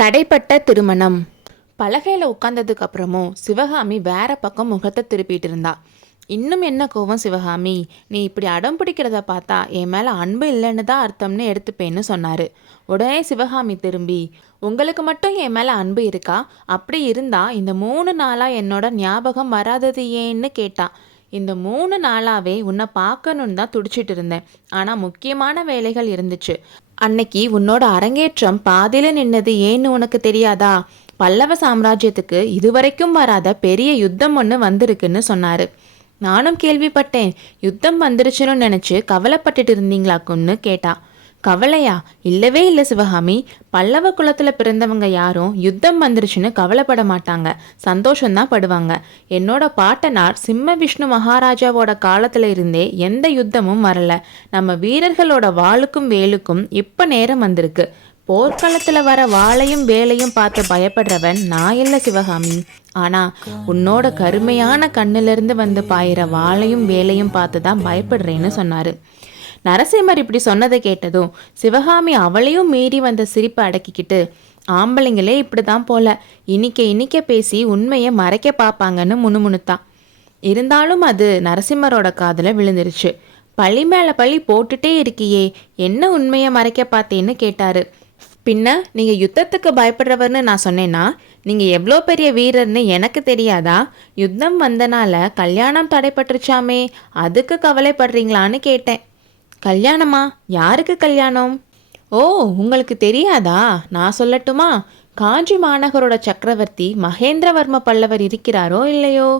தடைப்பட்ட திருமணம். பலகையில் உட்கார்ந்ததுக்கு அப்புறமும் சிவகாமி வேற பக்கம் முகத்தை திருப்பிட்டு இருந்தா. இன்னும் என்ன கோவம் சிவகாமி, நீ இப்படி அடம் பிடிக்கிறத பார்த்தா என் மேலே அன்பு இல்லைன்னு தான் அர்த்தம்னு எடுத்துப்பேன்னு சொன்னார். உடனே சிவகாமி திரும்பி, உங்களுக்கு மட்டும் என் மேலே அன்பு இருக்கா? அப்படி இருந்தா இந்த 3 நாளாக என்னோட ஞாபகம் வராதது ஏன்னு கேட்டா. இந்த 3 நாளாவே உன்னை பார்க்கணுன்னு தான் துடிச்சிட்டு இருந்தேன். ஆனால் முக்கியமான வேலைகள் இருந்துச்சு. அன்னைக்கு உன்னோட அரங்கேற்றம் பாதியில நின்னது ஏன்னு உனக்கு தெரியாதா? பல்லவ சாம்ராஜ்யத்துக்கு இதுவரைக்கும் வராத பெரிய யுத்தம் ஒன்று வந்திருக்குன்னு சொன்னாரு. நானும் கேள்விப்பட்டேன். யுத்தம் வந்துருச்சுன்னு நினச்சி கவலைப்பட்டுட்டு இருந்தீங்களாக்குன்னு கேட்டா. கவலையா? இல்லவே இல்லை சிவகாமி. பல்லவ குலத்தில் பிறந்தவங்க யாரும் யுத்தம் வந்துருச்சுன்னு கவலைப்பட மாட்டாங்க, சந்தோஷம்தான் படுவாங்க. என்னோட பாட்டனார் சிம்ம விஷ்ணு மகாராஜாவோட காலத்துல இருந்தே எந்த யுத்தமும் வரல. நம்ம வீரர்களோட வாளுக்கும் வேலுக்கும் இப்ப நேரம் வந்திருக்கு. போர்க்களத்துல வர வாளையும் வேலையும் பார்த்து பயப்படுறவன் நான் இல்லை சிவகாமி. ஆனா உன்னோட கருமையான கண்ணிலிருந்து வந்து பாயிற வாளையும் வேலையும் பார்த்து தான் பயப்படுறேன்னு சொன்னாரு. நரசிம்மர் இப்படி சொன்னதை கேட்டதும் சிவகாமி அவளையும் மீறி வந்த சிரிப்பை அடக்கிக்கிட்டு, ஆம்பளைங்களே இப்படிதான் போல, இனிக்க பேசி உண்மையை மறைக்க பார்ப்பாங்கன்னு முணுமுணுத்தான். இருந்தாலும் அது நரசிம்மரோட காதுல விழுந்துருச்சு. பழி மேல பழி போட்டுட்டே இருக்கியே, என்ன உண்மையை மறைக்க பார்த்தேன்னு கேட்டாரு. பின்ன நீங்க யுத்தத்துக்கு பயப்படுறவர்னு நான் சொன்னேன்னா, நீங்க எவ்வளோ பெரிய வீரர்னு எனக்கு தெரியாதா? யுத்தம் வந்தனால கல்யாணம் தடைப்பட்டுருச்சாமே, அதுக்கு கவலைப்படுறீங்களான்னு கேட்டேன். கல்யாணமா? யாருக்கு கல்யாணம்? ஓ, உங்களுக்கு தெரியாதா? நான் சொல்லட்டுமா? காஞ்சி மாநகரோட சக்கரவர்த்தி மகேந்திரவர்ம பல்லவர் இருக்கிறாரோ இல்லையோ,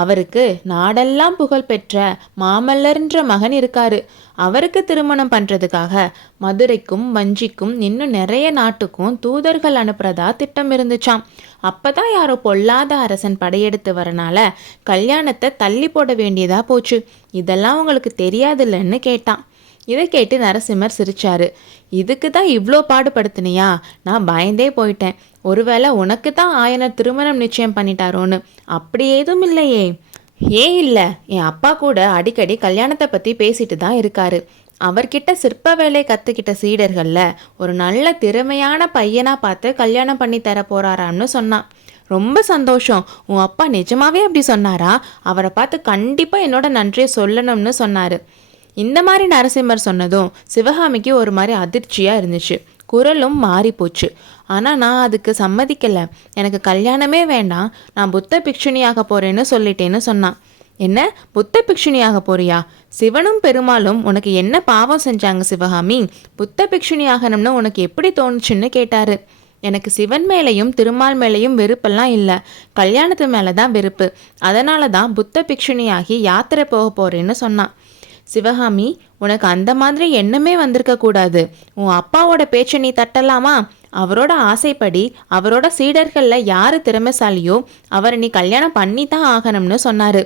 அவருக்கு நாடெல்லாம் புகழ் பெற்ற மாமல்லர்ன்ற மகன் இருக்காரு. அவருக்கு திருமணம் பண்ணுறதுக்காக மதுரைக்கும் வஞ்சிக்கும் இன்னும் நிறைய நாட்டுக்கும் தூதர்கள் அனுப்புறதா திட்டம் இருந்துச்சாம். அப்பதான் யாரோ பொல்லாத அரசன் படையெடுத்து வரனால கல்யாணத்தை தள்ளி போட வேண்டியதா போச்சு. இதெல்லாம் உங்களுக்கு தெரியாதுல்லன்னு கேட்டான். இதை கேட்டு நரசிம்மர் சிரிச்சாரு. இதுக்கு தான் இவ்வளோ பாடுபடுத்தினியா? நான் பயந்தே போயிட்டேன். ஒருவேளை உனக்கு தான் ஆயனர் திருமணம் நிச்சயம் பண்ணிட்டாரோன்னு. அப்படி ஏதும் இல்லையே. ஏன் இல்லை? என் அப்பா கூட அடிக்கடி கல்யாணத்தை பற்றி பேசிட்டு தான் இருக்காரு. அவர்கிட்ட சிற்ப வேலை கற்றுக்கிட்ட சீடர்களில் ஒரு நல்ல திறமையான பையனாக பார்த்து கல்யாணம் பண்ணி தர போகிறாரான்னு சொன்னான். ரொம்ப சந்தோஷம். உன் அப்பா நிஜமாவே அப்படி சொன்னாரா? அவரை பார்த்து கண்டிப்பாக என்னோட நன்றியை சொல்லணும்னு சொன்னார். இந்த மாதிரி நரசிம்மர் சொன்னதும் சிவகாமிக்கு ஒரு மாதிரி அதிர்ச்சியாக இருந்துச்சு. குரலும் மாறி போச்சு. ஆனால் நான் அதுக்கு சம்மதிக்கலை. எனக்கு கல்யாணமே வேண்டாம், நான் புத்த பிக்ஷுனியாக போகிறேன்னு சொல்லிட்டேன்னு சொன்னான். என்ன, புத்த பிக்ஷுனியாக போறியா? சிவனும் பெருமாளும் உனக்கு என்ன பாவம் செஞ்சாங்க சிவகாமி? புத்த பிக்ஷுனியாகணும்னு உனக்கு எப்படி தோணுச்சுன்னு கேட்டாரு. எனக்கு சிவன் மேலேயும் திருமால் மேலேயும் வெறுப்பெல்லாம் இல்லை, கல்யாணத்து மேலே தான் வெறுப்பு. அதனால தான் புத்த பிக்ஷுனியாகி யாத்திரை போக போகிறேன்னு சொன்னான். சிவகாமி, உனக்கு அந்த மாதிரி எண்ணமே வந்திருக்க கூடாது. உன் அப்பாவோட பேச்சை நீ தட்டலாமா? அவரோட ஆசைப்படி அவரோட சீடர்களில் யார் திறமைசாலியோ அவரை நீ கல்யாணம் பண்ணி தான் ஆகணும்னு சொன்னார்.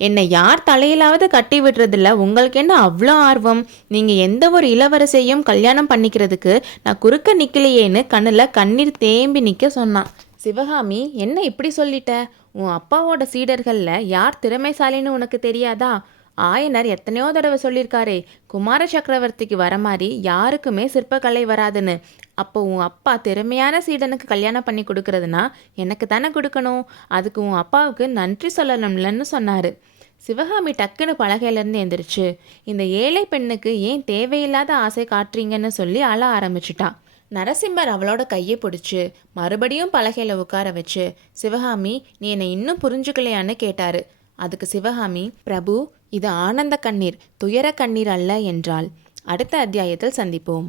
என்னை யார் தலையிலாவது கட்டி விடுறதில்ல, உங்களுக்கு என்ன அவ்வளோ ஆர்வம்? நீங்கள் எந்த ஒரு இளவரசையும் கல்யாணம் பண்ணிக்கிறதுக்கு நான் குறுக்க நிற்கலையேன்னு கண்ணில் கண்ணீர் தேம்பி நிற்க சொன்னான். சிவகாமி, என்ன இப்படி சொல்லிட்ட? உன் அப்பாவோட சீடர்களில் யார் திறமைசாலின்னு உனக்கு தெரியாதா? ஆயனர் எத்தனையோ தடவை சொல்லியிருக்காரே, குமார சக்கரவர்த்திக்கு வர மாதிரி யாருக்குமே சிற்பக்கலை வராதுன்னு. அப்போ உன் அப்பா திறமையான சீடனுக்கு கல்யாணம் பண்ணி கொடுக்கறதுனா எனக்கு தானே கொடுக்கணும். அதுக்கு உன் அப்பாவுக்கு நன்றி சொல்லணும்லன்னு சொன்னார். சிவகாமி டக்குன்னு பலகையிலேருந்து எந்திரிச்சு, இந்த ஏழை பெண்ணுக்கு ஏன் தேவையில்லாத ஆசை காட்டுறீங்கன்னு சொல்லி அழ ஆரம்பிச்சிட்டா. நரசிம்மர் அவளோட கையை பிடிச்சி மறுபடியும் பலகையில் உட்கார வச்சு, சிவகாமி, நீ என்னை இன்னும் புரிஞ்சுக்கலையான்னு கேட்டாரு. அதுக்கு சிவகாமி, பிரபு, இது ஆனந்த கண்ணீர், துயர கண்ணீர் அல்ல என்றாள். அடுத்த அத்தியாயத்தில் சந்திப்போம்.